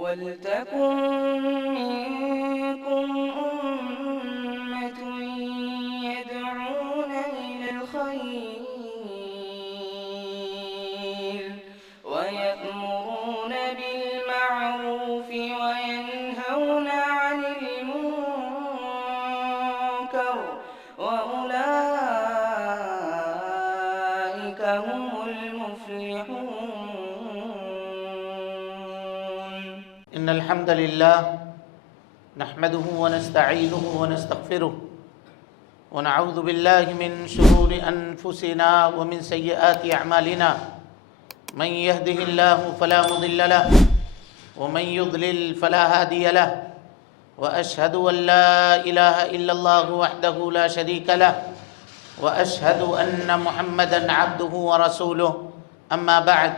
وَلْتَكُن مِّنكُمْ أُمَّةٌ يَدْعُونَ إِلَى الْخَيْرِ وَيَأْمُرُونَ بِالْمَعْرُوفِ وَيَنْهَوْنَ عَنِ الْمُنكَرِ وَأُولَٰئِكَ هُمُ الْمُفْلِحُونَ. إن الحمد لله نحمده ونستعينه ونستغفره ونعوذ بالله من شرور أنفسنا ومن سيئات أعمالنا من يهده الله فلا مضل له ومن يضلل فلا هادي له وأشهد أن لا إله إلا الله وحده لا شريك له وأشهد أن محمدا عبده ورسوله أما بعد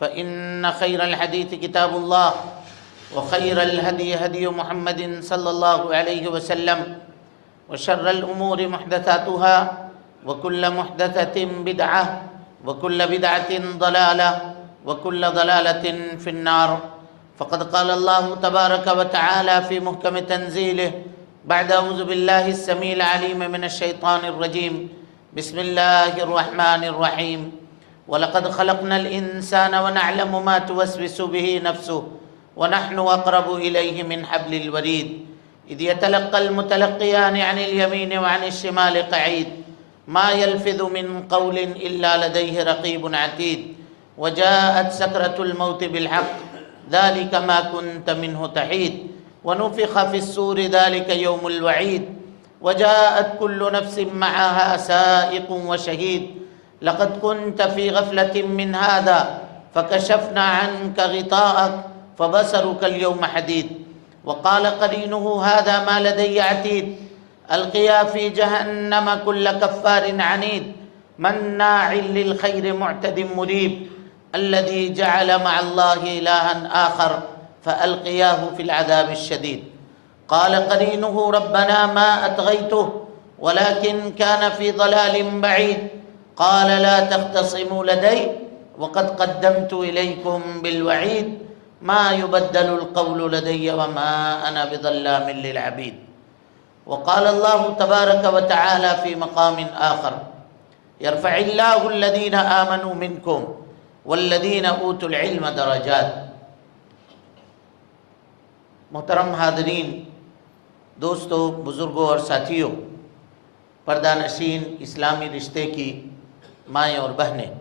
فإن خير الحديث كتاب الله وخير الهدي هدي محمد صلى الله عليه وسلم وشر الأمور محدثاتها وكل محدثة بدعة وكل بدعة ضلالة وكل ضلالة في النار. فقد قال الله تبارك وتعالى في محكم تنزيله بعد أعوذ بالله السميع العليم من الشيطان الرجيم بسم الله الرحمن الرحيم وَلَقَدْ خَلَقْنَا الْإِنسَانَ وَنَعْلَمُ مَا تُوَسْوِسُ بِهِ نَفْسُهُ وَنَحْنُ أَقْرَبُ إِلَيْهِ مِنْ حَبْلِ الْوَرِيدِ إِذْ يَتَلَقَّى الْمُتَلَقِّيَانِ عَنِ الْيَمِينِ وَعَنِ الشِّمَالِ قَعِيدٌ مَا يَلْفِظُ مِنْ قَوْلٍ إِلَّا لَدَيْهِ رَقِيبٌ عَتِيدٌ وَجَاءَتْ سَكْرَةُ الْمَوْتِ بِالْحَقِّ ذَلِكَ مَا كُنْتَ مِنْهُ تَحِيدُ وَنُفِخَ فِي الصُّورِ ذَلِكَ يَوْمُ الْوَعِيدِ وَجَاءَتْ كُلُّ نَفْسٍ مَعَهَا سَائِقٌ وَشَهِيدٌ لقد كنت في غفلة من هذا فكشفنا عنك غطاءك فبصرك اليوم حديد وقال قرينه هذا ما لدي عتيد ألقيا في جهنم كل كفار عنيد مناع للخير معتد مريب الذي جعل مع الله إلها آخر فألقياه في العذاب الشديد قال قرينه ربنا ما أطغيته ولكن كان في ضلال بعيد قال لا تختصموا لدي وقد قدمت إليكم بالوعيد ما يبدل القول لدي وما أنا بظلام للعبيد. وقال الله تبارك وتعالى في مقام آخر يرفع الله الذين آمنوا منكم والذين أوتوا العلم درجات. محترم حاضرین، دوستو، بزرگوں اور ساتھیوں، پردہ نشین اسلامی رشتے کی مائیں اور بہنیں،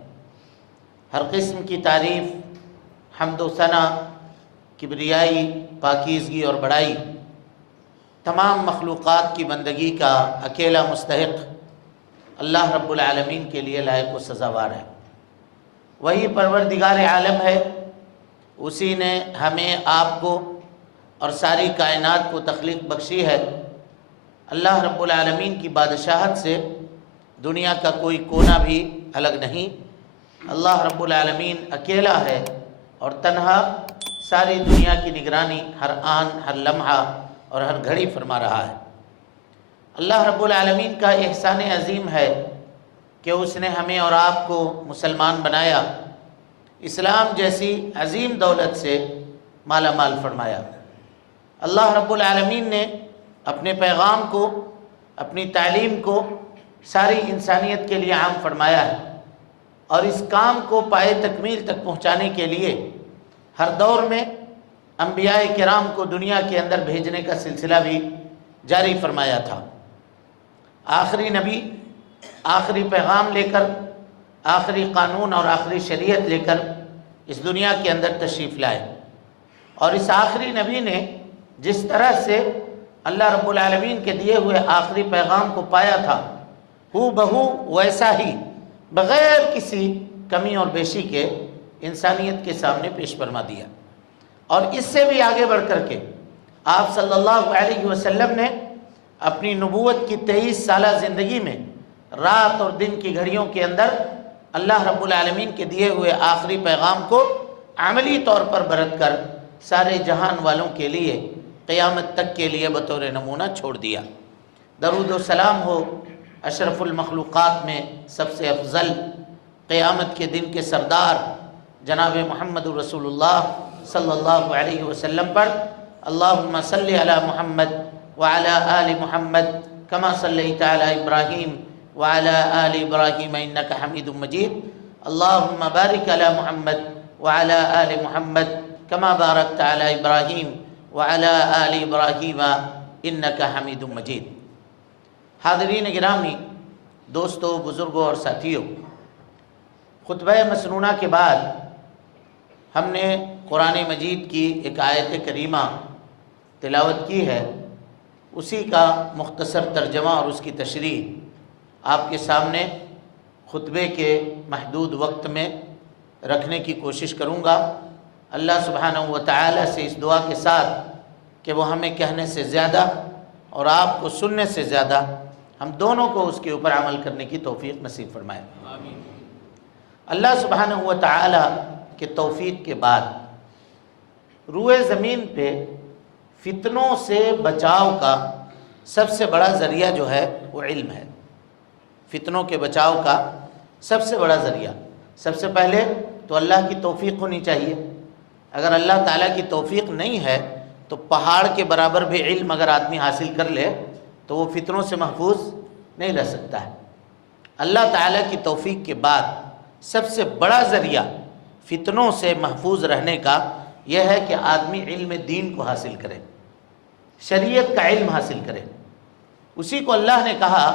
ہر قسم کی تعریف، حمد و ثنا، کبریائی، پاکیزگی اور بڑائی تمام مخلوقات کی بندگی کا اکیلا مستحق اللہ رب العالمین کے لیے لائق و سزاوار ہے۔ وہی پروردگار عالم ہے، اسی نے ہمیں، آپ کو اور ساری کائنات کو تخلیق بخشی ہے۔ اللہ رب العالمین کی بادشاہت سے دنیا کا کوئی کونا بھی الگ نہیں۔ اللہ رب العالمین اکیلا ہے اور تنہا ساری دنیا کی نگرانی ہر آن، ہر لمحہ اور ہر گھڑی فرما رہا ہے۔ اللہ رب العالمین کا احسان عظیم ہے کہ اس نے ہمیں اور آپ کو مسلمان بنایا، اسلام جیسی عظیم دولت سے مالا مال فرمایا۔ اللہ رب العالمین نے اپنے پیغام کو، اپنی تعلیم کو ساری انسانیت کے لیے عام فرمایا ہے، اور اس کام کو پائے تکمیل تک پہنچانے کے لیے ہر دور میں انبیاء کرام کو دنیا کے اندر بھیجنے کا سلسلہ بھی جاری فرمایا تھا۔ آخری نبی آخری پیغام لے کر، آخری قانون اور آخری شریعت لے کر اس دنیا کے اندر تشریف لائے، اور اس آخری نبی نے جس طرح سے اللہ رب العالمین کے دیے ہوئے آخری پیغام کو پایا تھا، ہو بہو ویسا ہی بغیر کسی کمی اور بیشی کے انسانیت کے سامنے پیش فرما دیا۔ اور اس سے بھی آگے بڑھ کر کے آپ صلی اللہ علیہ وسلم نے اپنی نبوت کی 23 سالہ زندگی میں رات اور دن کی گھڑیوں کے اندر اللہ رب العالمین کے دیے ہوئے آخری پیغام کو عملی طور پر برت کر سارے جہان والوں کے لیے قیامت تک کے لیے بطور نمونہ چھوڑ دیا۔ درود و سلام ہو اشرف المخلوقات میں سب سے افضل، قیامت کے دن کے سردار جناب محمد رسول اللہ صلی اللہ علیہ وسلم پر اللہم صلی علی محمد وعلی آل محمد کما صلیت علی ابراہیم وعلی آل ابراہیم انک حمید مجید اللہم بارک علی محمد وعلی آل محمد کما بارکت علی ابراہیم وعلی آل ابراہیم انک حمید مجید۔ حاضرین گرامی، دوستو، بزرگوں اور ساتھیوں، خطبہ مسنونہ کے بعد ہم نے قرآن مجید کی ایک آیت کریمہ تلاوت کی ہے، اسی کا مختصر ترجمہ اور اس کی تشریح آپ کے سامنے خطبے کے محدود وقت میں رکھنے کی کوشش کروں گا۔ اللہ سبحانہ و تعالی سے اس دعا کے ساتھ کہ وہ ہمیں کہنے سے زیادہ اور آپ کو سننے سے زیادہ ہم دونوں کو اس کے اوپر عمل کرنے کی توفیق نصیب فرمائے۔ آمین۔ اللہ سبحانہ و تعالی کے توفیق کے بعد روئے زمین پہ فتنوں سے بچاؤ کا سب سے بڑا ذریعہ جو ہے وہ علم ہے۔ فتنوں کے بچاؤ کا سب سے بڑا ذریعہ، سب سے پہلے تو اللہ کی توفیق ہونی چاہیے۔ اگر اللہ تعالیٰ کی توفیق نہیں ہے تو پہاڑ کے برابر بھی علم اگر آدمی حاصل کر لے تو وہ فتنوں سے محفوظ نہیں رہ سکتا ہے۔ اللہ تعالیٰ کی توفیق کے بعد سب سے بڑا ذریعہ فتنوں سے محفوظ رہنے کا یہ ہے کہ آدمی علم دین کو حاصل کرے، شریعت کا علم حاصل کرے۔ اسی کو اللہ نے کہا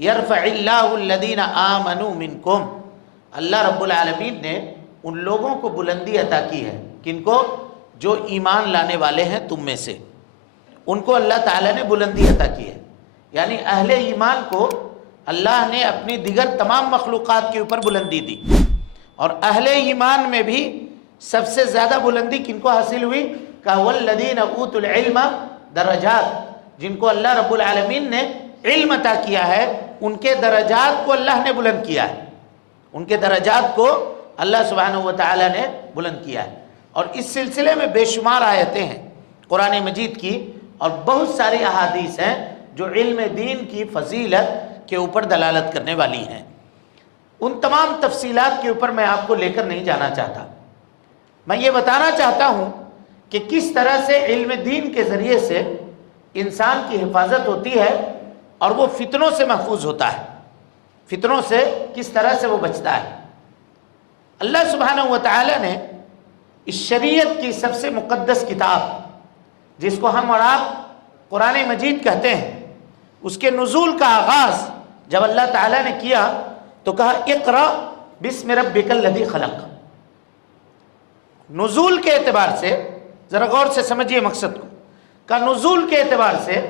یرفع اللہ الذین آمنوا منکم، اللہ رب العالمین نے ان لوگوں کو بلندی عطا کی ہے، کن کو؟ جو ایمان لانے والے ہیں تم میں سے، ان کو اللہ تعالیٰ نے بلندی عطا کی ہے۔ یعنی اہل ایمان کو اللہ نے اپنی دیگر تمام مخلوقات کے اوپر بلندی دی، اور اہل ایمان میں بھی سب سے زیادہ بلندی کن کو حاصل ہوئی؟ کہ والذین اوتوا العلم درجات، جن کو اللہ رب العالمین نے علم عطا کیا ہے ان کے درجات کو اللہ نے بلند کیا ہے، ان کے درجات کو اللہ سبحانہ و تعالی نے بلند کیا ہے۔ اور اس سلسلے میں بے شمار آیتیں ہیں قرآن مجید کی، اور بہت ساری احادیث ہیں جو علم دین کی فضیلت کے اوپر دلالت کرنے والی ہیں۔ ان تمام تفصیلات کے اوپر میں آپ کو لے کر نہیں جانا چاہتا، میں یہ بتانا چاہتا ہوں کہ کس طرح سے علم دین کے ذریعے سے انسان کی حفاظت ہوتی ہے اور وہ فتنوں سے محفوظ ہوتا ہے، فتنوں سے کس طرح سے وہ بچتا ہے۔ اللہ سبحانہ و تعالی نے اس شریعت کی سب سے مقدس کتاب، جس کو ہم اور آپ قرآن مجید کہتے ہیں، اس کے نزول کا آغاز جب اللہ تعالیٰ نے کیا تو کہا اقرأ بسم ربک الذی خلق۔ نزول کے اعتبار سے ذرا غور سے سمجھیے مقصد کو، کہ نزول کے اعتبار سے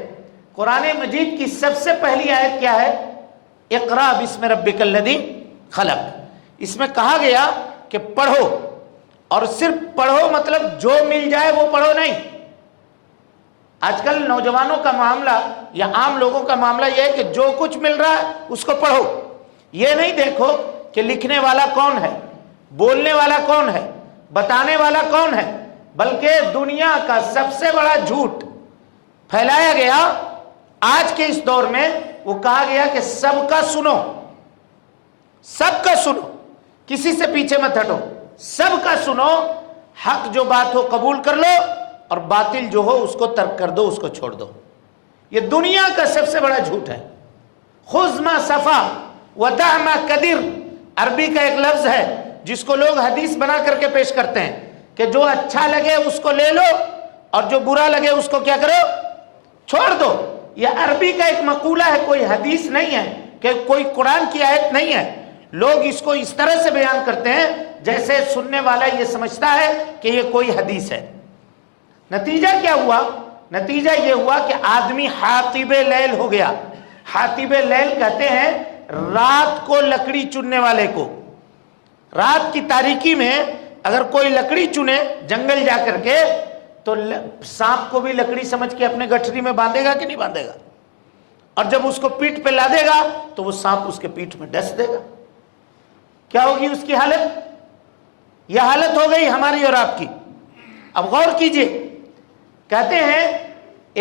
قرآن مجید کی سب سے پہلی آیت کیا ہے؟ اقرأ بسم ربک الذی خلق۔ اس میں کہا گیا کہ پڑھو، اور صرف پڑھو مطلب جو مل جائے وہ پڑھو نہیں۔ آج کل نوجوانوں کا معاملہ یا عام لوگوں کا معاملہ یہ ہے کہ جو کچھ مل رہا ہے اس کو پڑھو، یہ نہیں دیکھو کہ لکھنے والا کون ہے، بولنے والا کون ہے، بتانے والا کون ہے، بلکہ دنیا کا سب سے بڑا جھوٹ پھیلایا گیا آج کے اس دور میں، وہ کہا گیا کہ سب کا سنو، سب کا سنو، کسی سے پیچھے مت ہٹو، سب کا سنو، حق جو بات ہو قبول کر لو اور باطل جو ہو اس کو ترک کر دو، اس کو چھوڑ دو۔ یہ دنیا کا سب سے بڑا جھوٹ ہے۔ خذ ما صفا ودع ما قدر، عربی کا ایک لفظ ہے جس کو لوگ حدیث بنا کر کے پیش کرتے ہیں کہ جو اچھا لگے اس کو لے لو اور جو برا لگے اس کو کیا کرو؟ چھوڑ دو۔ یہ عربی کا ایک مقولہ ہے، کوئی حدیث نہیں ہے، کہ کوئی قرآن کی آیت نہیں ہے۔ لوگ اس کو اس طرح سے بیان کرتے ہیں جیسے سننے والا یہ سمجھتا ہے کہ یہ کوئی حدیث ہے۔ نتیجہ کیا ہوا؟ نتیجہ یہ ہوا کہ آدمی حاطب لیل ہو گیا۔ حاطب لیل کہتے ہیں رات کو لکڑی چننے والے کو۔ رات کی تاریکی میں اگر کوئی لکڑی چنے جنگل جا کر کے تو سانپ کو بھی لکڑی سمجھ کے اپنے گٹھری میں باندھے گا کہ نہیں باندھے گا؟ اور جب اس کو پیٹھ پہ لا دے گا تو وہ سانپ اس کے پیٹھ میں ڈس دے گا۔ کیا ہوگی اس کی حالت؟ یہ حالت ہو گئی ہماری اور آپ کی۔ اب غور کیجئے، کہتے ہیں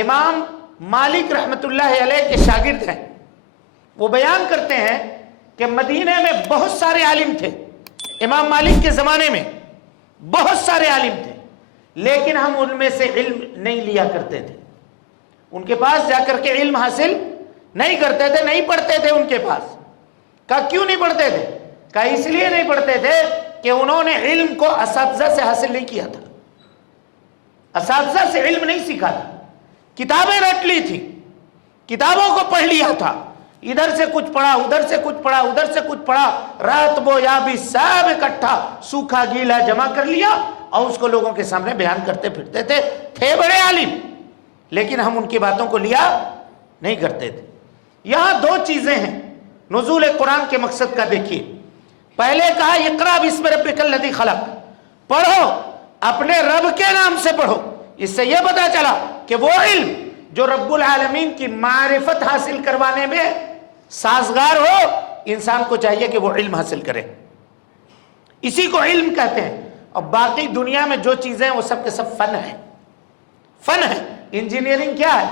امام مالک رحمت اللہ علیہ کے شاگرد ہیں، وہ بیان کرتے ہیں کہ مدینہ میں بہت سارے عالم تھے، امام مالک کے زمانے میں بہت سارے عالم تھے، لیکن ہم ان میں سے علم نہیں لیا کرتے تھے، ان کے پاس جا کر کے علم حاصل نہیں کرتے تھے، نہیں پڑھتے تھے ان کے پاس۔ کہا کیوں نہیں پڑھتے تھے؟ کہا اس لیے نہیں پڑھتے تھے کہ انہوں نے علم کو اساتذہ سے حاصل نہیں کیا تھا، اساتذہ سے علم نہیں سیکھا تھا، کتابیں رٹ لی تھی، کتابوں کو پڑھ لیا تھا، ادھر سے کچھ پڑھا، ادھر سے کچھ پڑھا، ادھر سے کچھ پڑھا، رات بو یابی سب اکٹھا سوکھا گیلا جمع کر لیا اور اس کو لوگوں کے سامنے بیان کرتے پھرتے تھے بڑے عالم، لیکن ہم ان کی باتوں کو لیا نہیں کرتے تھے۔ یہاں دو چیزیں ہیں نزول قرآن کے مقصد کا، دیکھیے، پہلے کہا اقرا بسم ربک الذی خلق، پڑھو اپنے رب کے نام سے پڑھو۔ اس سے یہ پتا چلا کہ وہ علم جو رب العالمین کی معرفت حاصل کروانے میں سازگار ہو، انسان کو چاہیے کہ وہ علم حاصل کرے، اسی کو علم کہتے ہیں۔ اور باقی دنیا میں جو چیزیں ہیں وہ سب کے سب فن ہیں، فن ہے۔ انجینئرنگ کیا ہے؟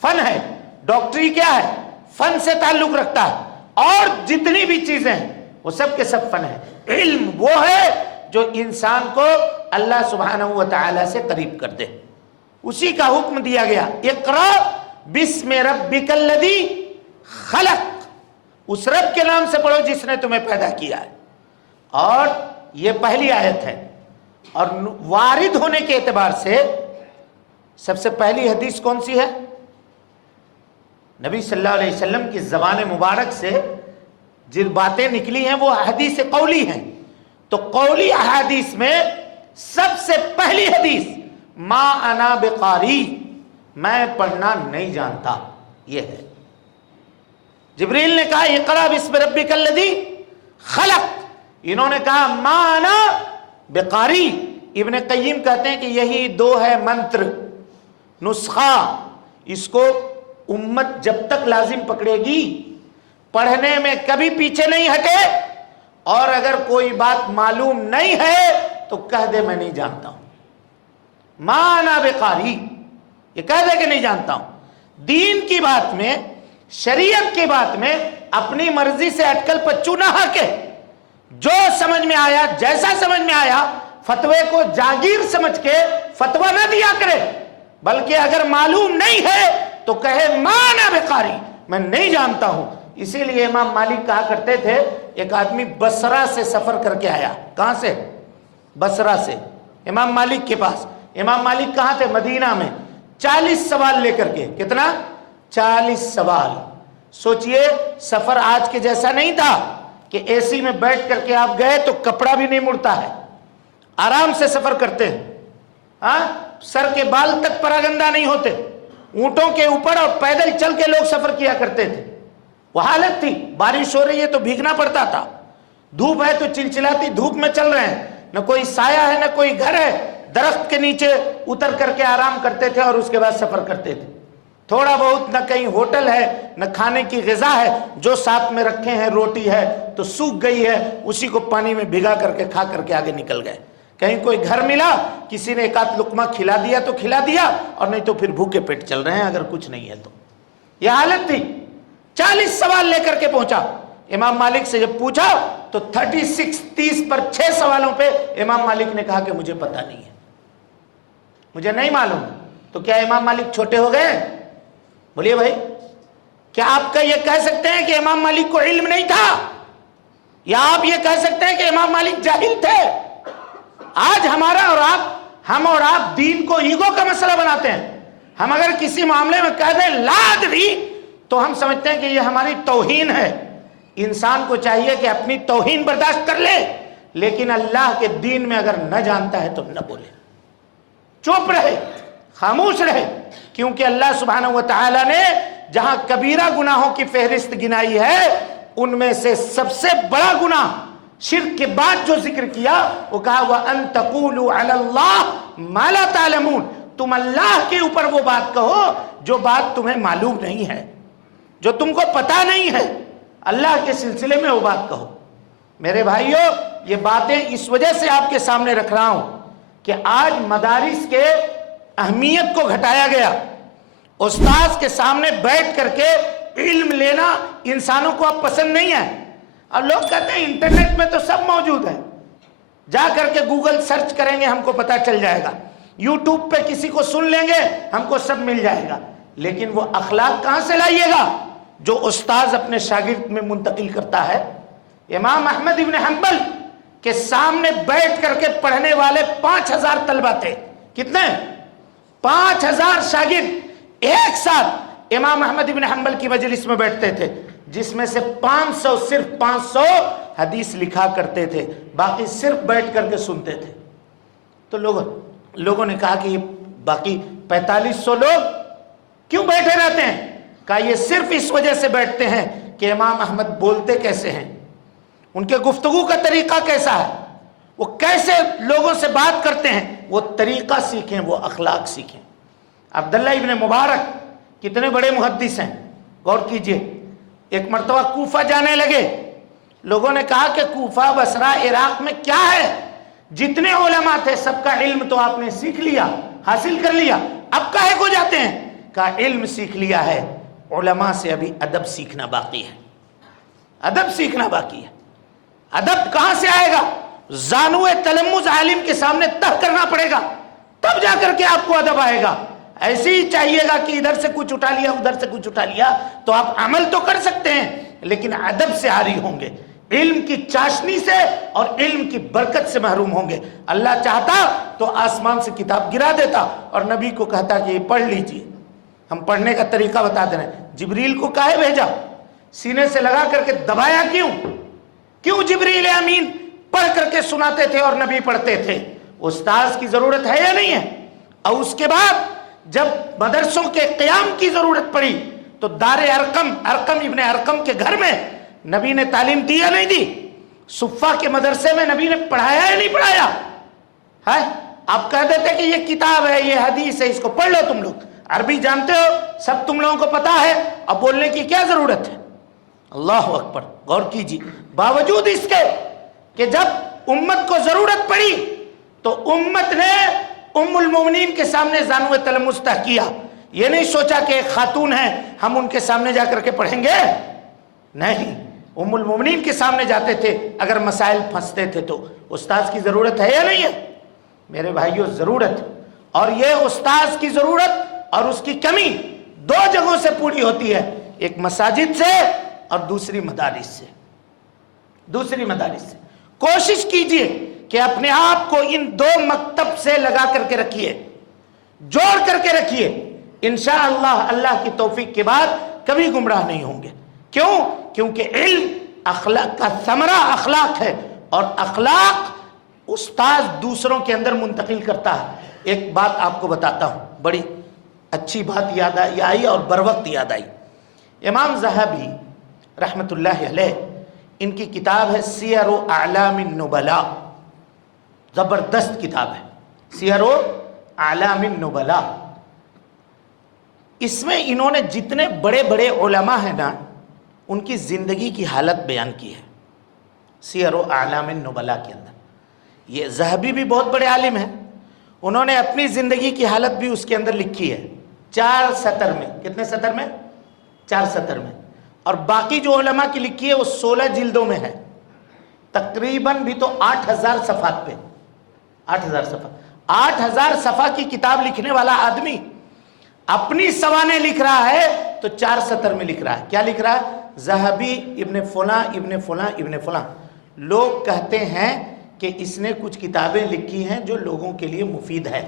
فن ہے۔ ڈاکٹری کیا ہے؟ فن سے تعلق رکھتا ہے۔ اور جتنی بھی چیزیں ہیں وہ سب کے سب فن ہے۔ علم وہ ہے جو انسان کو اللہ سبحانہ و تعالی سے قریب کر دے، اسی کا حکم دیا گیا، اقرا بسم ربک الذی خلق، اس رب کے نام سے پڑھو جس نے تمہیں پیدا کیا ہے۔ اور یہ پہلی آیت ہے، اور وارد ہونے کے اعتبار سے سب سے پہلی حدیث کون سی ہے؟ نبی صلی اللہ علیہ وسلم کی زبان مبارک سے جن باتیں نکلی ہیں وہ حدیث قولی ہیں، تو قولی احادیث میں سب سے پہلی حدیث ما انا بقاری، میں پڑھنا نہیں جانتا، یہ ہے۔ جبریل نے کہا اقرا بسم ربک الذی خلق، انہوں نے کہا ما انا بقاری۔ ابن قیم کہتے ہیں کہ یہی دو ہے منتر، نسخہ، اس کو امت جب تک لازم پکڑے گی، پڑھنے میں کبھی پیچھے نہیں ہٹے، اور اگر کوئی بات معلوم نہیں ہے تو کہہ دے میں نہیں جانتا ہوں، ما انا بقاری، یہ کہہ دے کہ نہیں جانتا ہوں۔ دین کی بات میں، شریعت کی بات میں اپنی مرضی سے اٹکل پچو نہ ہاکے، جو سمجھ میں آیا، جیسا سمجھ میں آیا، فتوے کو جاگیر سمجھ کے فتویٰ نہ دیا کرے، بلکہ اگر معلوم نہیں ہے تو کہے ما انا بقاری، میں نہیں جانتا ہوں۔ اسی لیے امام مالک کہا کرتے تھے، ایک آدمی بصرہ سے سفر کر کے آیا، کہاں سے؟ بصرہ سے، امام مالک کے پاس۔ امام مالک کہاں تھے؟ مدینہ میں۔ 40 سوال لے کر کے، کتنا؟ 40 سوال۔ سوچئے سفر آج کے جیسا نہیں تھا کہ اے سی میں بیٹھ کر کے آپ گئے تو کپڑا بھی نہیں مڑتا ہے، آرام سے سفر کرتے ہیں، ہاں، سر کے بال تک پراگندہ نہیں ہوتے، اونٹوں کے اوپر اور پیدل چل کے لوگ سفر کیا کرتے تھے۔ وہ حالت تھی، بارش ہو رہی ہے تو بھیگنا پڑتا تھا، دھوپ ہے تو چلچلاتی دھوپ میں چل رہے ہیں، نہ کوئی سایہ ہے نہ کوئی گھر ہے، درخت کے نیچے اتر کر کے آرام کرتے تھے اور اس کے بعد سفر کرتے تھے۔ تھوڑا بہت نہ کہیں ہوٹل ہے نہ کھانے کی غذا ہے، جو ساتھ میں رکھے ہیں روٹی ہے تو سوکھ گئی ہے، اسی کو پانی میں بھگا کر کے کھا کر کے آگے نکل گئے۔ کہیں کوئی گھر ملا، کسی نے ایک آدھ لقمہ کھلا دیا تو کھلا دیا، اور نہیں تو پھر بھوکے پیٹ چل رہے ہیں اگر کچھ نہیں ہے تو۔ یہ حالت تھی۔ 40 سوال لے کر کے پہنچا، امام مالک سے جب پوچھا تو 30 پر 6 سوالوں پہ امام مالک نے کہا کہ مجھے پتہ نہیں ہے، مجھے نہیں معلوم۔ تو کیا امام مالک چھوٹے ہو گئے؟ بولیے بھائی، کیا آپ کا یہ کہہ سکتے ہیں کہ امام مالک کو علم نہیں تھا، یا آپ یہ کہہ سکتے ہیں کہ امام مالک جاہل تھے؟ آج ہمارا اور ہم اور آپ دین کو ایگو کا مسئلہ بناتے ہیں۔ ہم اگر کسی معاملے میں کہہ دیں لا ادری تو ہم سمجھتے ہیں کہ یہ ہماری توہین ہے۔ انسان کو چاہیے کہ اپنی توہین برداشت کر لے، لیکن اللہ کے دین میں اگر نہ جانتا ہے تو نہ بولے، چپ رہے، خاموش رہے، کیونکہ اللہ سبحانہ و تعالی نے جہاں کبیرہ گناہوں کی فہرست گنائی ہے، ان میں سے سب سے بڑا گناہ شرک کے بعد جو ذکر کیا وہ کہا وَأَن تَقُولُوا عَلَى اللَّهِ مَا لَا تَعْلَمُونَ، تم اللہ کے اوپر وہ بات کہو جو بات تمہیں معلوم نہیں ہے، جو تم کو پتا نہیں ہے، اللہ کے سلسلے میں وہ بات کہو۔ میرے بھائیوں، یہ باتیں اس وجہ سے آپ کے سامنے رکھ رہا ہوں کہ آج مدارس کے اہمیت کو گھٹایا گیا، استاذ کے سامنے بیٹھ کر کے علم لینا انسانوں کو اب پسند نہیں ہے۔ اور لوگ کہتے ہیں انٹرنیٹ میں تو سب موجود ہے، جا کر کے گوگل سرچ کریں گے ہم کو پتہ چل جائے گا، یوٹیوب پہ کسی کو سن لیں گے ہم کو سب مل جائے گا، لیکن وہ اخلاق کہاں سے لائیے گا جو استاذ اپنے شاگرد میں منتقل کرتا ہے؟ امام احمد ابن حنبل کے سامنے بیٹھ کر کے پڑھنے والے 5000 طلبہ تھے. کتنے؟ 5000 شاگرد ایک ساتھ امام احمد ابن حنبل کی مجلس میں بیٹھتے تھے، جس میں سے 500 صرف 500 حدیث لکھا کرتے تھے، باقی صرف بیٹھ کر کے سنتے تھے. تو لوگوں نے کہا کہ یہ باقی 4500 لوگ کیوں بیٹھے رہتے ہیں؟ کہا یہ صرف اس وجہ سے بیٹھتے ہیں کہ امام احمد بولتے کیسے ہیں، ان کے گفتگو کا طریقہ کیسا ہے، وہ کیسے لوگوں سے بات کرتے ہیں، وہ طریقہ سیکھیں، وہ اخلاق سیکھیں. عبداللہ ابن مبارک کتنے بڑے محدث ہیں، غور کیجئے. ایک مرتبہ کوفہ جانے لگے، لوگوں نے کہا کہ کوفہ بصرہ عراق میں کیا ہے، جتنے علماء تھے سب کا علم تو آپ نے سیکھ لیا، حاصل کر لیا، اب کاہے کو جاتے ہیں؟ کہا علم سیکھ لیا ہے، علماء سے ابھی ادب سیکھنا باقی ہے، ادب سیکھنا باقی ہے. ادب کہاں سے آئے گا؟ زانو تلمذ عالم کے سامنے تہ کرنا پڑے گا، تب جا کر کے آپ کو ادب آئے گا. ایسے ہی چاہیے گا کہ ادھر سے کچھ اٹھا لیا ادھر سے کچھ اٹھا لیا تو آپ عمل تو کر سکتے ہیں لیکن ادب سے عاری ہوں گے، علم کی چاشنی سے اور علم کی برکت سے محروم ہوں گے. اللہ چاہتا تو آسمان سے کتاب گرا دیتا اور نبی کو کہتا کہ یہ پڑھ لیجئے. ہم پڑھنے کا طریقہ بتا دے رہے ہیں. جبریل کو کاہے بھیجا؟ سینے سے لگا کر کے دبایا کیوں جبریل امین پڑھ کر کے سناتے تھے اور نبی پڑھتے تھے؟ استاذ کی ضرورت ہے یا نہیں ہے؟ اور اس کے بعد جب مدرسوں کے قیام کی ضرورت پڑی تو دار ارقم ابن ارقم کے گھر میں نبی نے تعلیم دی یا نہیں دی؟ صفہ کے مدرسے میں نبی نے پڑھایا یا نہیں پڑھایا؟ ہے آپ کہہ دیتے کہ یہ کتاب ہے، یہ حدیث ہے، اس کو پڑھ لو، تم لوگ عربی جانتے ہو، سب تم لوگوں کو پتا ہے، اب بولنے کی کیا ضرورت ہے؟ اللہ اکبر. غور کیجیے، باوجود اس کے کہ جب امت کو ضرورت پڑی تو امت نے ام المومنین کے سامنے زانو تلمذ طے کیا. یہ نہیں سوچا کہ ایک خاتون ہے ہم ان کے سامنے جا کر کے پڑھیں گے، نہیں، ام المومنین کے سامنے جاتے تھے. اگر مسائل پھنستے تھے تو استاذ کی ضرورت ہے یا نہیں ہے؟ میرے بھائیوں ضرورت. اور یہ استاذ کی ضرورت اور اس کی کمی دو جگہوں سے پوری ہوتی ہے، ایک مساجد سے اور دوسری مدارس سے. کوشش کیجئے کہ اپنے آپ کو ان دو مکتب سے لگا کر کے رکھیے، جوڑ کر کے رکھیے. انشاءاللہ اللہ کی توفیق کے بعد کبھی گمراہ نہیں ہوں گے. کیوں؟ کیونکہ علم اخلاق کا ثمرہ اخلاق ہے اور اخلاق استاذ دوسروں کے اندر منتقل کرتا ہے. ایک بات آپ کو بتاتا ہوں، بڑی اچھی بات یاد آئی اور بروقت یاد آئی. امام ذہبی رحمت اللہ علیہ، ان کی کتاب ہے سیر و اعلام النبلاء، زبردست کتاب ہے سیر و اعلام النبلاء. اس میں انہوں نے جتنے بڑے بڑے علماء ہیں نا ان کی زندگی کی حالت بیان کی ہے سیر و اعلام النبلاء کے اندر. یہ ذہبی بھی بہت بڑے عالم ہیں، انہوں نے اپنی زندگی کی حالت بھی اس کے اندر لکھی ہے 4 سطر میں. کتنے سطر میں؟ 4 سطر میں. اور باقی جو علماء کی لکھی ہے وہ 16 جلدوں میں ہے، تقریباً بھی تو 8000 صفحات پہ. 8000 صفحہ کی کتاب لکھنے والا آدمی اپنی سوانح لکھ رہا ہے تو 4 سطر میں لکھ رہا ہے. کیا لکھ رہا ہے؟ ذہبی ابن فلاں ابن فلاں ابن فلاں. لوگ کہتے ہیں کہ اس نے کچھ کتابیں لکھی ہیں جو لوگوں کے لیے مفید ہے.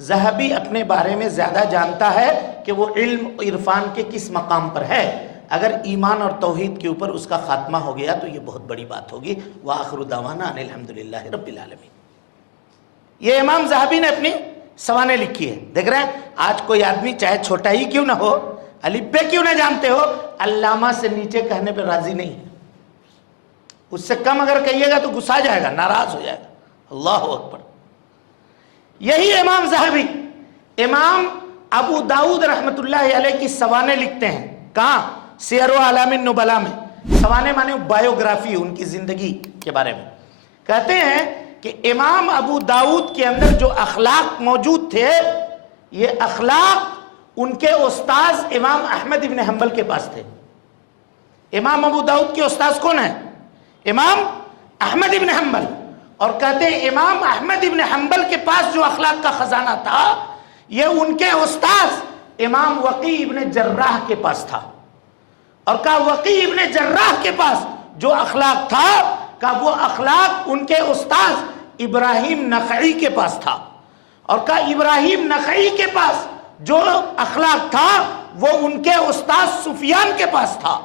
ذہبی اپنے بارے میں زیادہ جانتا ہے کہ وہ علم عرفان کے کس مقام پر ہے. اگر ایمان اور توحید کے اوپر اس کا خاتمہ ہو گیا تو یہ بہت بڑی بات ہوگی. وآخر دعوانا ان الحمدللہ رب العالمین. یہ امام ذہبی نے اپنی سوانح لکھی ہے. دیکھ رہے ہیں آج کوئی آدمی چاہے چھوٹا ہی کیوں نہ ہو، الف بے کیوں نہ جانتے ہو، علامہ سے نیچے کہنے پہ راضی نہیں ہے. اس سے کم اگر کہیے گا تو غصہ جائے گا، ناراض ہو جائے گا. اللہ اکبر. یہی امام ذہبی امام ابو داؤد رحمت اللہ علیہ کی سوانح لکھتے ہیں. کہاں؟ سیر و اعلام النبلاء میں. سوانح مانے بایوگرافی، ان کی زندگی کے بارے میں. کہتے ہیں کہ امام ابو داؤد کے اندر جو اخلاق موجود تھے، یہ اخلاق ان کے استاذ امام احمد ابن حنبل کے پاس تھے. امام ابو داؤد کے استاذ کون ہیں؟ امام احمد ابن حنبل. اور کہتے ہیں امام احمد ابن حنبل کے پاس جو اخلاق کا خزانہ تھا یہ ان کے استاذ امام وقی ابن جراح کے پاس تھا، اور کہا وقی ابن جراح کے پاس جو اخلاق تھا کہا وہ اخلاق ان کے استاذ ابراہیم نخعی کے پاس تھا، اور کہا ابراہیم نخعی کے پاس جو اخلاق تھا وہ ان کے استاذ سفیان کے پاس تھا،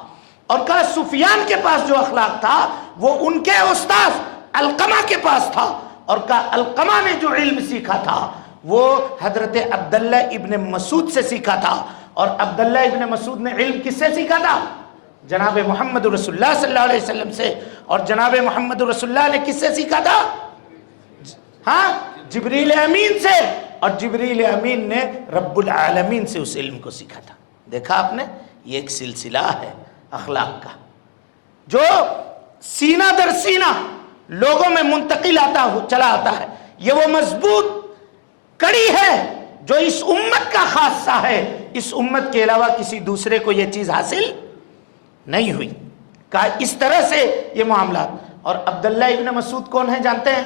اور کہا سفیان کے پاس جو اخلاق تھا وہ ان کے استاذ علقمہ کے پاس تھا، اور کہا علقمہ نے جو علم سیکھا تھا وہ حضرت عبداللہ ابن مسعود سے سیکھا تھا، اور عبداللہ ابن مسعود نے علم کس سے سیکھا تھا؟ جناب محمد رسول اللہ صلی اللہ علیہ وسلم سے، اور جناب محمد رسول اللہ نے کس سے سیکھا تھا؟ ہاں جبریل امین سے، اور جبریل امین نے رب العالمین سے اس علم کو سیکھا تھا۔ دیکھا آپ نے، یہ ایک سلسلہ ہے اخلاق کا جو سینہ در سینہ لوگوں میں منتقل چلا آتا ہے، یہ وہ مضبوط کڑی ہے جو اس امت کا خاصہ ہے، اس امت کے علاوہ کسی دوسرے کو یہ چیز حاصل نہیں ہوئی۔ کہا اس طرح سے یہ معاملات۔ اور عبداللہ ابن مسعود کون ہیں جانتے ہیں؟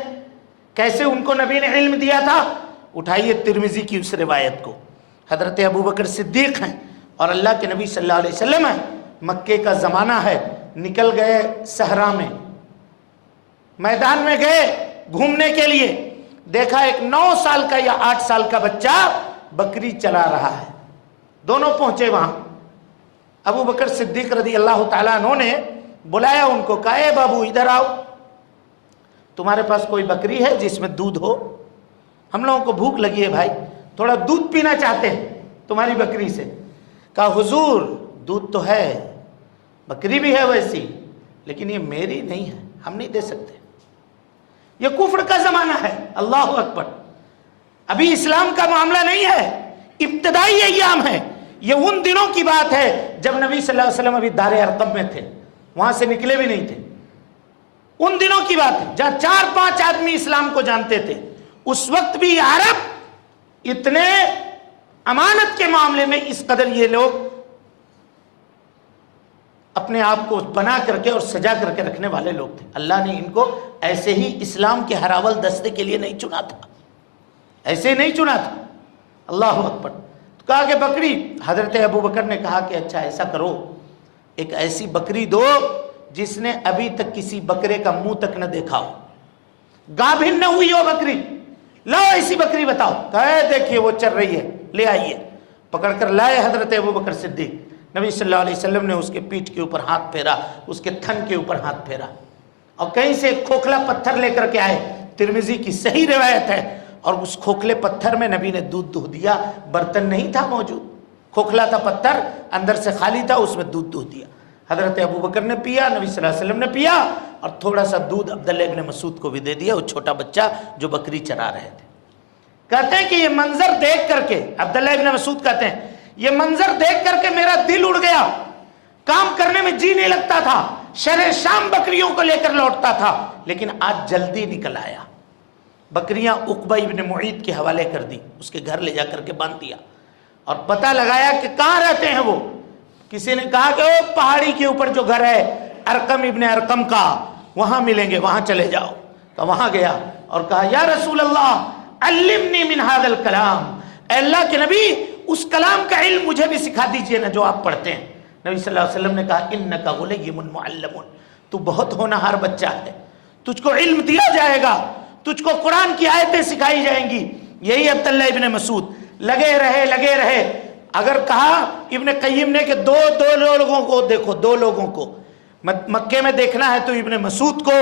کیسے ان کو نبی نے علم دیا تھا؟ اٹھائیے ترمذی کی اس روایت کو، حضرت ابوبکر صدیق ہیں اور اللہ کے نبی صلی اللہ علیہ وسلم ہیں، مکے کا زمانہ ہے، نکل گئے صحرا میں، میدان میں گئے گھومنے کے لیے، دیکھا ایک 9 سال کا یا 8 سال کا بچہ بکری چلا رہا ہے، دونوں پہنچے وہاں، ابوبکر صدیق رضی اللہ تعالیٰ عنہ نے بلایا ان کو، کہا اے بابو ادھر آؤ، تمہارے پاس کوئی بکری ہے جس میں دودھ ہو؟ ہم لوگوں کو بھوک لگی ہے بھائی، تھوڑا دودھ پینا چاہتے ہیں تمہاری بکری سے۔ کہا حضور دودھ تو ہے، بکری بھی ہے ویسی، لیکن یہ میری نہیں ہے، ہم نہیں دے سکتے، یہ کفر کا زمانہ ہے۔ اللہ اکبر، ابھی اسلام کا معاملہ نہیں ہے، ابتدائی ایام ہے، یہ ان دنوں کی بات ہے جب نبی صلی اللہ علیہ وسلم ابھی دار ارقم میں تھے، وہاں سے نکلے بھی نہیں تھے، ان دنوں کی بات ہے جہاں 4-5 آدمی اسلام کو جانتے تھے۔ اس وقت بھی عرب اتنے امانت کے معاملے میں اس قدر یہ لوگ اپنے آپ کو بنا کر کے اور سجا کر کے رکھنے والے لوگ تھے۔ اللہ نے ان کو ایسے ہی اسلام کے ہراول دستے کے لیے نہیں چنا تھا، ایسے ہی نہیں چنا تھا۔ اللہ اکبر۔ تو کہا کہ بکری، حضرت ابوبکر نے کہا کہ اچھا ایسا کرو، ایک ایسی بکری دو جس نے ابھی تک کسی بکرے کا منہ تک نہ دیکھا ہو، گابھن نہ ہوئی ہو بکری، لاؤ ایسی بکری بتاؤ۔ کہا دیکھیے وہ چل رہی ہے، لے آئیے۔ پکڑ کر لائے حضرت ابوبکر صدیق، نبی صلی اللہ علیہ وسلم نے اس کے پیٹھ کے اوپر ہاتھ پھیرا، اس کے تھن کے اوپر ہاتھ پھیرا، اور کہیں سے ایک کھوکھلا پتھر لے کر کے آئے، ترمذی کی صحیح روایت ہے، اور اس کھوکھلے پتھر میں نبی نے دودھ دو دیا، برتن نہیں تھا موجود، کھوکھلا تھا پتھر، اندر سے خالی تھا، اس میں دودھ دو دیا۔ حضرت ابوبکر نے پیا، نبی صلی اللہ علیہ وسلم نے پیا، اور تھوڑا سا دودھ عبداللہ ابن مسعود کو بھی دے دیا، وہ چھوٹا بچہ جو بکری چرا رہے تھے۔ کہتے ہیں کہ یہ منظر دیکھ کر کے، عبداللہ ابن مسعود کہتے ہیں یہ منظر دیکھ کر کے میرا دل اڑ گیا، کام کرنے میں جی نہیں لگتا تھا، شہر شام بکریوں کو لے کر لوٹتا تھا، لیکن آج جلدی نکل آیا، بکریاں عقبہ ابن معیط کے حوالے کر دی، اس کے گھر لے جا کر کے باندھ دیا، اور پتہ لگایا کہ کہاں رہتے ہیں وہ۔ کسی نے کہا کہ وہ پہاڑی کے اوپر جو گھر ہے ارقم ابن ارقم کا، وہاں ملیں گے، وہاں چلے جاؤ۔ تو وہاں گیا اور کہا یا رسول اللہ علمنی من هذا الکلام، اے اللہ کے نبی اس کلام کا علم مجھے بھی سکھا دیجئے نا جو آپ پڑھتے ہیں۔ نبی صلی اللہ علیہ وسلم نے کہا انک غلیم معلم، تو بہت ہونہار بچہ ہے، تجھ کو علم دیا جائے گا، تجھ کو قرآن کی آیتیں سکھائی جائیں گی۔ یہی عبداللہ ابن مسعود لگے رہے۔ اگر کہا ابن قیم نے کہ دو لوگوں کو دیکھو، 2 لوگوں کو مکے میں دیکھنا ہے تو ابن مسعود کو،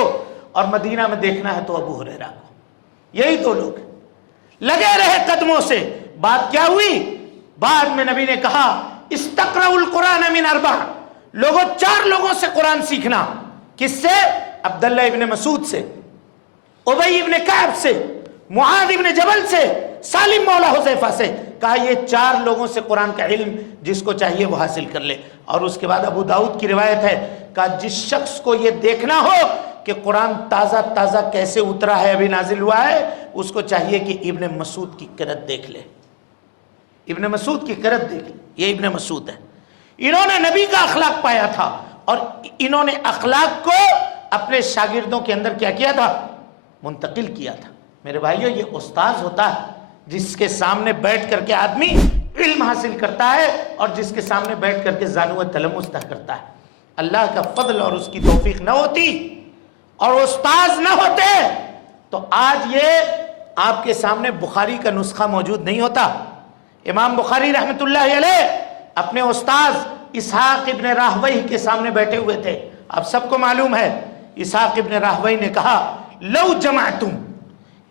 اور مدینہ میں دیکھنا ہے تو ابو ہریرہ کو، یہی 2 لوگ لگے رہے قدموں سے۔ بات کیا ہوئی؟ بعد میں نبی نے کہا استقرأوا القرآن من 4، لوگوں 4 لوگوں سے قرآن سیکھنا۔ کس سے؟ عبداللہ ابن مسعود سے، ابی ابن کعب سے، معاذ ابن جبل سے، سالم مولا حذیفہ سے۔ کہا یہ 4 لوگوں سے قرآن کا علم جس کو چاہیے وہ حاصل کر لے۔ اور اس کے بعد ابو داؤد کی روایت ہے، کہا جس شخص کو یہ دیکھنا ہو کہ قرآن تازہ کیسے اترا ہے، ابھی نازل ہوا ہے، اس کو چاہیے کہ ابن مسعود کی قرأت دیکھ لے، ابن مسعود کی قرأت دیکھ لے۔ یہ ابن مسعود ہے، انہوں نے نبی کا اخلاق پایا تھا، اور انہوں نے اخلاق کو اپنے شاگردوں کے اندر کیا کیا تھا؟ منتقل کیا تھا۔ میرے بھائیو، یہ استاذ ہوتا ہے جس کے سامنے بیٹھ کر کے آدمی علم حاصل کرتا ہے اور جس کے سامنے بیٹھ کر کے زانو تلمس طے کرتا ہے۔ اللہ کا فضل اور اس کی توفیق نہ ہوتی اور استاذ نہ ہوتے تو آج یہ آپ کے سامنے بخاری کا نسخہ موجود نہیں ہوتا۔ امام بخاری رحمت اللہ علیہ اپنے استاذ اسحاق ابن راہویہ کے سامنے بیٹھے ہوئے تھے۔ آپ سب کو معلوم ہے اسحاق ابن راہویہ نے کہا لو جمعتم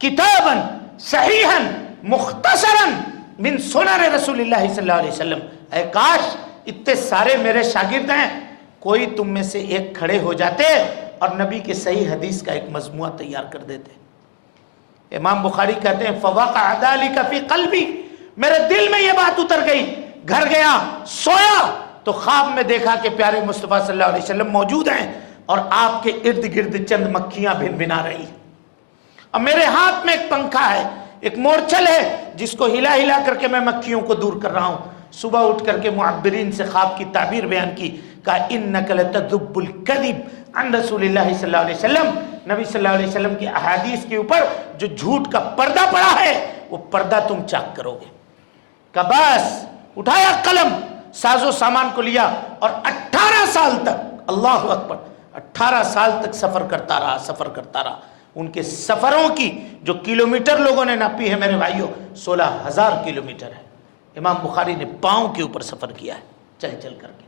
کتابا صحیحا مختصرا من سنن رسول اللہ صلی اللہ علیہ وسلم، اے کاش اتنے سارے میرے شاگرد ہیں، کوئی تم میں سے ایک کھڑے ہو جاتے اور نبی کے صحیح حدیث کا ایک مجموعہ تیار کر دیتے۔ امام بخاری کہتے ہیں فوقع ذلک فی قلبی، میرے دل میں یہ بات اتر گئی، گھر گیا سویا تو خواب میں دیکھا کہ پیارے مصطفیٰ صلی اللہ علیہ وسلم موجود ہیں اور آپ کے ارد گرد چند مکھیاں بھن بھنا رہی، اور میرے ہاتھ میں ایک پنکھا ہے، ایک مورچل ہے جس کو ہلا ہلا کر کے میں مکھیوں کو دور کر رہا ہوں۔ صبح اٹھ کر کے معبرین سے خواب کی تعبیر بیان کی، کہا انک لتذب الکذب عن رسول اللہ صلی اللہ علیہ وسلم، نبی صلی اللہ علیہ وسلم کی احادیث کے اوپر جو جھوٹ کا پردہ پڑا ہے وہ پردہ تم چاک کرو گے۔ کہ بس اٹھایا قلم، ساز و سامان کو لیا اور 18 سال تک، اللہ اکبر، 18 سال تک سفر کرتا رہا۔ ان کے سفروں کی جو کلومیٹر لوگوں نے ناپی ہے میرے بھائیوں 16,000 کلومیٹر ہے۔ امام بخاری نے پاؤں کے اوپر سفر کیا ہے، چل چل کر کے،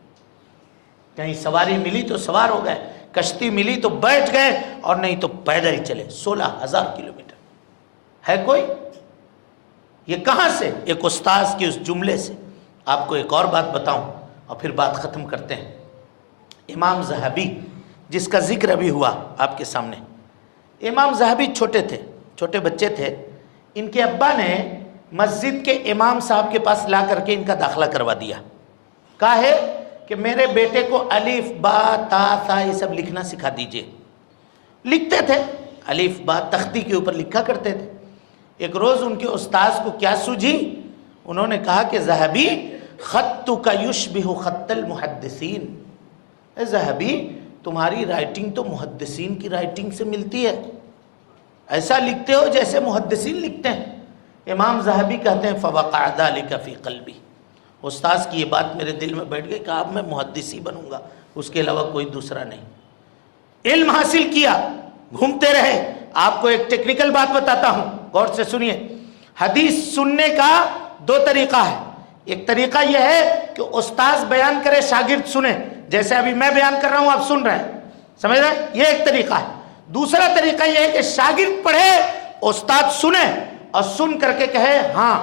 کہیں سواری ملی تو سوار ہو گئے، کشتی ملی تو بیٹھ گئے اور نہیں تو پیدل چلے۔ 16,000 کلومیٹر ہے کوئی؟ یہ کہاں سے؟ ایک استاذ کے اس جملے سے۔ آپ کو ایک اور بات بتاؤں اور پھر بات ختم کرتے ہیں۔ امام ذہبی جس کا ذکر ابھی ہوا آپ کے سامنے، امام ذہبی چھوٹے تھے، چھوٹے بچے تھے، ان کے ابا نے مسجد کے امام صاحب کے پاس لا کر کے ان کا داخلہ کروا دیا۔ کہا ہے کہ میرے بیٹے کو الف با تا ثا یہ سب لکھنا سکھا دیجئے۔ لکھتے تھے، الف با تختی کے اوپر لکھا کرتے تھے۔ ایک روز ان کے استاذ کو کیا سوجھی، انہوں نے کہا کہ ذہبی خطک یشبہ خط المحدثین، اے ذہبی تمہاری رائٹنگ تو محدثین کی رائٹنگ سے ملتی ہے، ایسا لکھتے ہو جیسے محدثین لکھتے ہیں۔ امام ذہبی کہتے ہیں فوقع ذلک فی قلبی، استاذ کی یہ بات میرے دل میں بیٹھ گئی کہ اب میں محدث ہی بنوں گا، اس کے علاوہ کوئی دوسرا نہیں۔ علم حاصل کیا، گھومتے رہے۔ آپ کو ایک ٹیکنیکل بات بتاتا ہوں، غور سے سنیے۔ حدیث سننے کا 2 طریقہ ہے۔ ایک طریقہ یہ ہے کہ استاذ بیان کرے، شاگرد سنے، جیسے ابھی میں بیان کر رہا ہوں آپ سن رہے ہیں، سمجھ رہے ہیں؟ یہ ایک طریقہ ہے۔ دوسرا طریقہ یہ ہے کہ شاگرد پڑھے، استاد سنے اور سن کر کے کہے ہاں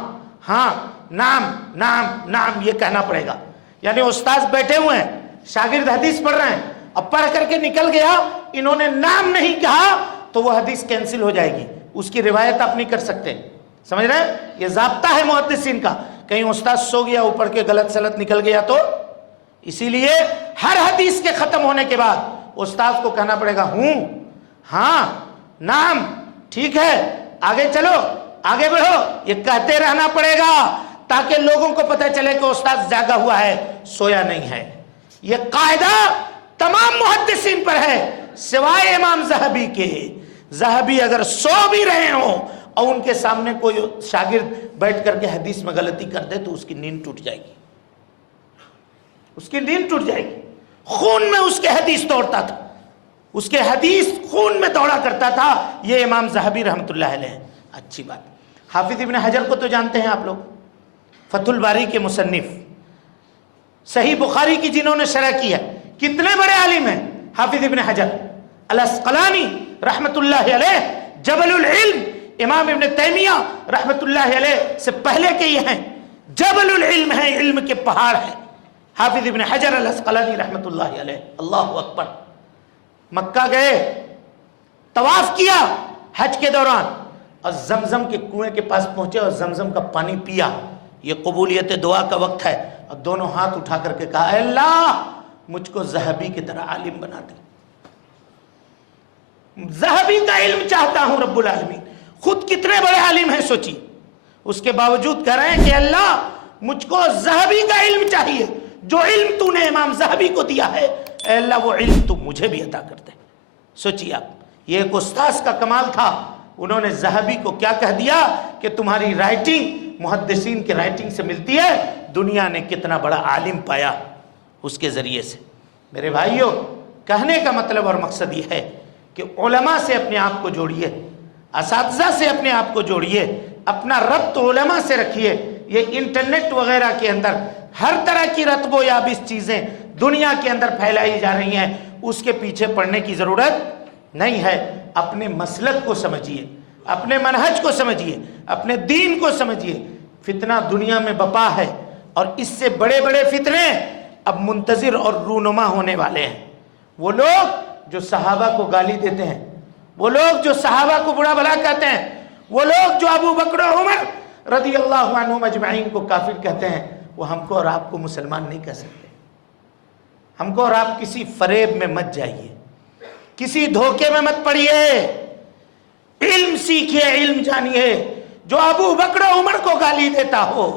ہاں نام نام نام، یہ کہنا پڑے گا۔ یعنی استاذ بیٹھے ہوئے ہیں، شاگرد حدیث پڑھ رہے ہیں، اب پڑھ کر کے نکل گیا، انہوں نے نام نہیں کہا تو وہ حدیث کینسل ہو جائے گی، اس کی روایت آپ نہیں کر سکتے، سمجھ رہے ہیں؟ یہ ضابطہ ہے محدثین کا۔ کہیں استاد سو گیا، اوپر کے غلط سلط نکل گیا تو، اسی لیے ہر حدیث کے ختم ہونے کے بعد استاد کو کہنا پڑے گا ہوں ہاں نام، ٹھیک ہے آگے چلو آگے بڑھو، یہ کہتے رہنا پڑے گا تاکہ لوگوں کو پتہ چلے کہ استاد جاگا ہوا ہے، سویا نہیں ہے۔ یہ قاعدہ تمام محدثین پر ہے سوائے امام ذہبی کے۔ ذہبی اگر سو بھی رہے ہوں اور ان کے سامنے کوئی شاگرد بیٹھ کر کے حدیث میں غلطی کر دے تو اس کی نیند ٹوٹ جائے گی، اس کی نیند ٹوٹ جائے گی۔ خون میں اس کے حدیث دوڑتا تھا، اس کے حدیث خون میں دوڑا کرتا تھا۔ یہ امام ذہبی رحمۃ اللہ علیہ۔ اچھی بات، حافظ ابن حجر کو تو جانتے ہیں آپ لوگ، فتح الباری کے مصنف، صحیح بخاری کی جنہوں نے شرح کی ہے، کتنے بڑے عالم ہیں حافظ ابن حجر العسقلانی رحمۃ اللہ علیہ، جبل العلم۔ امام ابن تیمیہ رحمۃ اللہ علیہ سے پہلے کے یہ ہیں، جبل العلم ہیں، علم کے پہاڑ ہیں حافظ ابن حجر العسقلانی رحمۃ اللہ علیہ۔ اللہ اکبر۔ مکہ گئے، طواف کیا حج کے دوران، اور زمزم کے کنویں کے پاس پہنچے اور زمزم کا پانی پیا۔ یہ قبولیت دعا کا وقت ہے، اور دونوں ہاتھ اٹھا کر کے کہا اے اللہ مجھ کو ذہبی کی طرح عالم بنا دے، ذہبی کا علم چاہتا ہوں رب العالمین۔ خود کتنے بڑے عالم ہیں سوچی، اس کے باوجود کہہ رہے ہیں کہ اللہ مجھ کو ذہبی کا علم چاہیے، جو علم تو نے امام ذہبی کو دیا ہے اے اللہ وہ علم تو مجھے بھی عطا کر دے۔ سوچیے آپ، یہ ایک استاذ کا کمال تھا، انہوں نے ذہبی کو کیا کہہ دیا کہ تمہاری رائٹنگ محدثین کی رائٹنگ سے ملتی ہے، دنیا نے کتنا بڑا عالم پایا اس کے ذریعے سے۔ میرے بھائیوں، کہنے کا مطلب اور مقصد یہ ہے کہ علماء سے اپنے آپ کو جوڑیے، اساتذہ سے اپنے آپ کو جوڑیے، اپنا ربط علماء سے رکھیے۔ یہ انٹرنیٹ وغیرہ کے اندر ہر طرح کی رطب و یابس چیزیں دنیا کے اندر پھیلائی جا رہی ہیں، اس کے پیچھے پڑنے کی ضرورت نہیں ہے۔ اپنے مسلک کو سمجھیے، اپنے منہج کو سمجھیے، اپنے دین کو سمجھیے۔ فتنہ دنیا میں بپا ہے، اور اس سے بڑے بڑے فتنے اب منتظر اور رونما ہونے والے ہیں۔ وہ لوگ جو صحابہ کو گالی دیتے ہیں، وہ لوگ جو صحابہ کو برا بھلا کہتے ہیں، وہ لوگ جو ابو بکر و عمر رضی اللہ عنہم اجمعین کو کافر کہتے ہیں، وہ ہم کو اور آپ کو مسلمان نہیں کہہ سکتے۔ ہم کو اور آپ کسی فریب میں مت جائیے، کسی دھوکے میں مت پڑیے، علم سیکھیے، علم جانیے۔ جو ابو بکر و عمر کو گالی دیتا ہو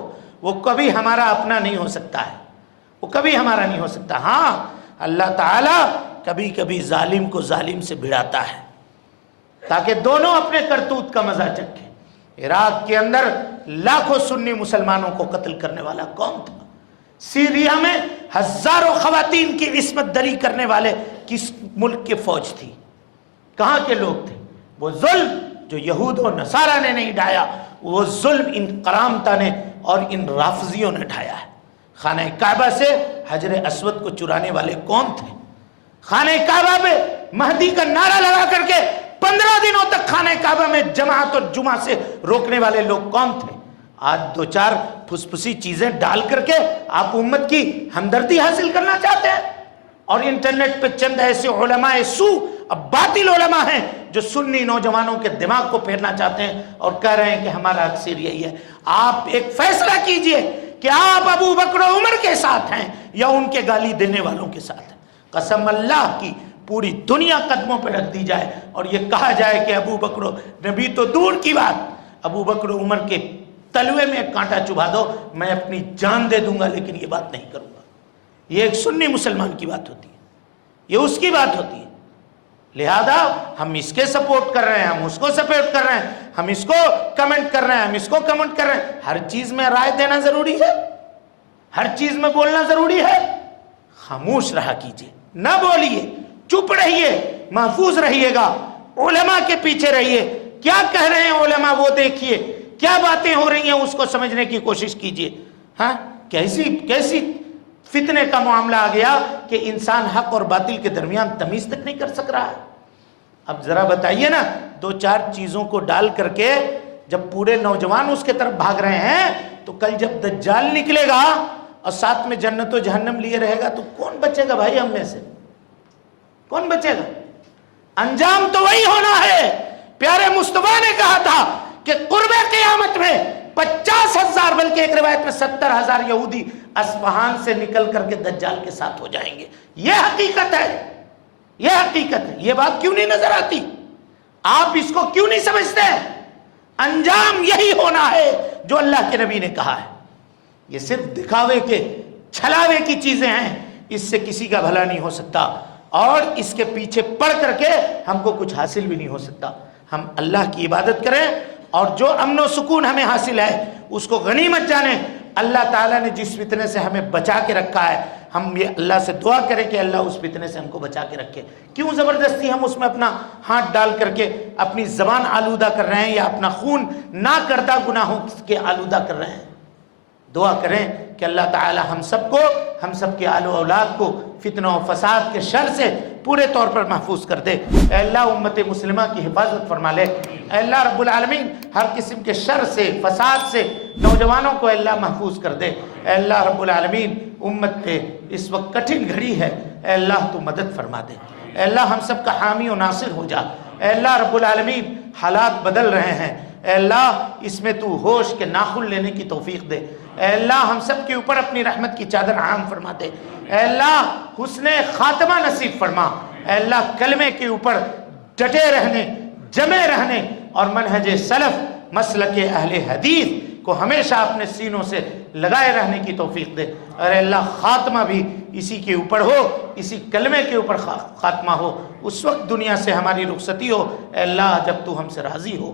وہ کبھی ہمارا اپنا نہیں ہو سکتا ہے، وہ کبھی ہمارا نہیں ہو سکتا۔ ہاں، اللہ تعالیٰ کبھی کبھی ظالم کو ظالم سے بھڑاتا ہے تاکہ دونوں اپنے کرتوت کا مزہ چکھیں۔ عراق کے اندر لاکھوں سنی مسلمانوں کو قتل کرنے والا کون تھا؟ سیریا میں ہزاروں خواتین کی عصمت دری کرنے والے کس ملک کی فوج تھی؟ کہاں کے لوگ تھے؟ وہ ظلم جو یہود و نصارہ نے نہیں ڈھایا، وہ ظلم ان قرامتہ نے اور ان رافضیوں نے ڈھایا ہے۔ خانہ کعبہ سے حجر اسود کو چرانے والے کون تھے؟ خانہ کعبہ پہ مہدی کا نعرہ لگا کر کے 15 دنوں تک خانہ کعبہ میں جماعت اور جمعہ سے روکنے والے لوگ کون تھے؟ آج دو چار پھسپھسی چیزیں ڈال کر کے آپ امت کی ہمدردی حاصل کرنا چاہتے ہیں، اور انٹرنیٹ پہ چند ایسے علماء سو، اب باطل علماء ہیں جو سنی نوجوانوں کے دماغ کو پھیرنا چاہتے ہیں اور کہہ رہے ہیں کہ ہمارا اکثر یہی ہے۔ آپ ایک فیصلہ کیجئے کہ آپ ابو بکر و عمر کے ساتھ ہیں یا ان کے گالی دینے والوں کے ساتھ ہیں۔ قسم اللہ کی پوری دنیا قدموں پہ رکھ دی جائے اور یہ کہا جائے کہ ابو بکر نبی تو دور کی بات، ابو بکر و عمر کے تلوے میں ایک کانٹا چبھا دو، میں اپنی جان دے دوں گا لیکن یہ بات نہیں کروں گا۔ یہ ایک سنی مسلمان کی بات ہوتی ہے، یہ اس کی بات ہوتی ہے۔ لہذا ہم اس کے سپورٹ کر رہے ہیں، ہم اس کو سپورٹ کر رہے ہیں، ہم اس کو کمنٹ کر رہے ہیں، ہم اس کو کمنٹ کر رہے ہیں۔ ہر چیز میں رائے دینا ضروری ہے، ہر چیز میں بولنا ضروری ہے۔ خاموش رہا کیجئے، نہ بولیے، چپ رہیے، محفوظ رہیے گا، علماء کے پیچھے رہیے۔ کیا کہہ رہے ہیں علماء وہ دیکھیے، کیا باتیں ہو رہی ہیں اس کو سمجھنے کی کوشش کیجئے۔ ہاں، کیسی فتنے کا معاملہ آ گیا کہ انسان حق اور باطل کے درمیان تمیز تک نہیں کر سک رہا ہے۔ اب ذرا بتائیے نا، دو چار چیزوں کو ڈال کر کے جب پورے نوجوان اس کے طرف بھاگ رہے ہیں، تو کل جب دجال نکلے گا اور ساتھ میں جنت و جہنم لیے رہے گا تو کون بچے گا بھائی ہم میں سے؟ کون بچے گا؟ انجام تو وہی ہونا ہے۔ پیارے مصطفیٰ نے کہا تھا کہ قرب قیامت میں 50,000 بلکہ ایک روایت میں 70,000 یہودی اصفہان سے نکل کر کے دجال کے ساتھ ہو جائیں گے۔ یہ حقیقت ہے، یہ حقیقت ہے۔ یہ بات کیوں نہیں نظر آتی؟ آپ اس کو کیوں نہیں سمجھتے؟ انجام یہی ہونا ہے جو اللہ کے نبی نے کہا ہے۔ یہ صرف دکھاوے کے چھلاوے کی چیزیں ہیں، اس سے کسی کا بھلا نہیں ہو سکتا، اور اس کے پیچھے پڑ کر کے ہم کو کچھ حاصل بھی نہیں ہو سکتا۔ ہم اللہ کی عبادت کریں اور جو امن و سکون ہمیں حاصل ہے اس کو غنیمت جانیں۔ اللہ تعالیٰ نے جس فتنے سے ہمیں بچا کے رکھا ہے، ہم یہ اللہ سے دعا کریں کہ اللہ اس فتنے سے ہم کو بچا کے رکھے۔ کیوں زبردستی ہم اس میں اپنا ہاتھ ڈال کر کے اپنی زبان آلودہ کر رہے ہیں یا اپنا خون نہ کردہ گناہوں کے آلودہ کر رہے ہیں؟ دعا کریں کہ اللہ تعالی ہم سب کو، ہم سب کے آل و اولاد کو فتنہ و فساد کے شر سے پورے طور پر محفوظ کر دے۔ اے اللہ امت مسلمہ کی حفاظت فرما لے۔ اے اللہ رب العالمین ہر قسم کے شر سے، فساد سے نوجوانوں کو اے اللہ محفوظ کر دے۔ اے اللہ رب العالمین امت پہ اس وقت کٹھن گھڑی ہے، اے اللہ تو مدد فرما دے۔ اے اللہ ہم سب کا حامی و ناصر ہو جا۔ اے اللہ رب العالمین حالات بدل رہے ہیں، اے اللہ اس میں تو ہوش کے ناخن لینے کی توفیق دے۔ اے اللہ ہم سب کے اوپر اپنی رحمت کی چادر عام فرما دے۔ اے اللہ حسن خاتمہ نصیب فرما۔ اے اللہ کلمے کے اوپر ڈٹے رہنے، جمے رہنے اور منہج سلف مسلک اہل حدیث کو ہمیشہ اپنے سینوں سے لگائے رہنے کی توفیق دے، اور اے اللہ خاتمہ بھی اسی کے اوپر ہو، اسی کلمے کے اوپر خاتمہ ہو، اس وقت دنیا سے ہماری رخصتی ہو اے اللہ جب تو ہم سے راضی ہو۔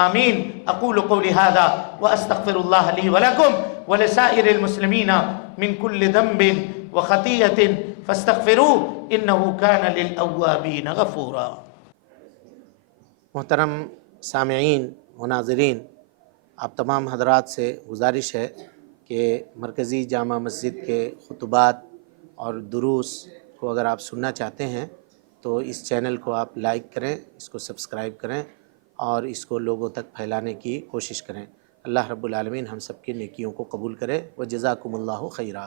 آمین۔ اقول قولی ھذا واستغفر اللہ لی ولکم ولسائر المسلمین من کل ذنب وخطیئۃ فاستغفروہ انہ کان للأوابین غفورا۔ محترم سامعین و ناظرین، آپ تمام حضرات سے گزارش ہے کہ مرکزی جامع مسجد کے خطبات اور دروس کو اگر آپ سننا چاہتے ہیں تو اس چینل کو آپ لائک کریں، اس کو سبسکرائب کریں اور اس کو لوگوں تک پھیلانے کی کوشش کریں۔ اللہ رب العالمین ہم سب کی نیکیوں کو قبول کرے۔ وجزاکم اللہ خیرا۔